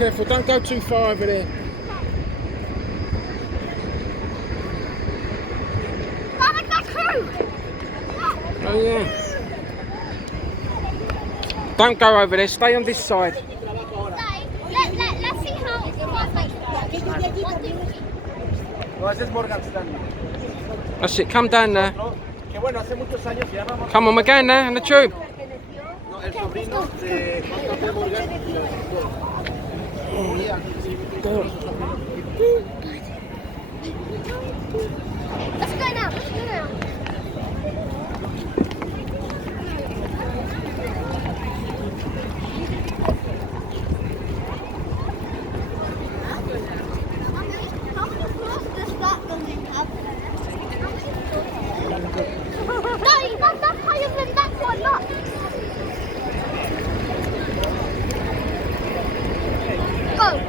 Careful, don't go too far over there. Oh, look, that's who! Oh yeah. Don't go over there, stay on this side. Let's see how it was like. That's it, come down there. Come on, we're going there on the tube. Let's go now.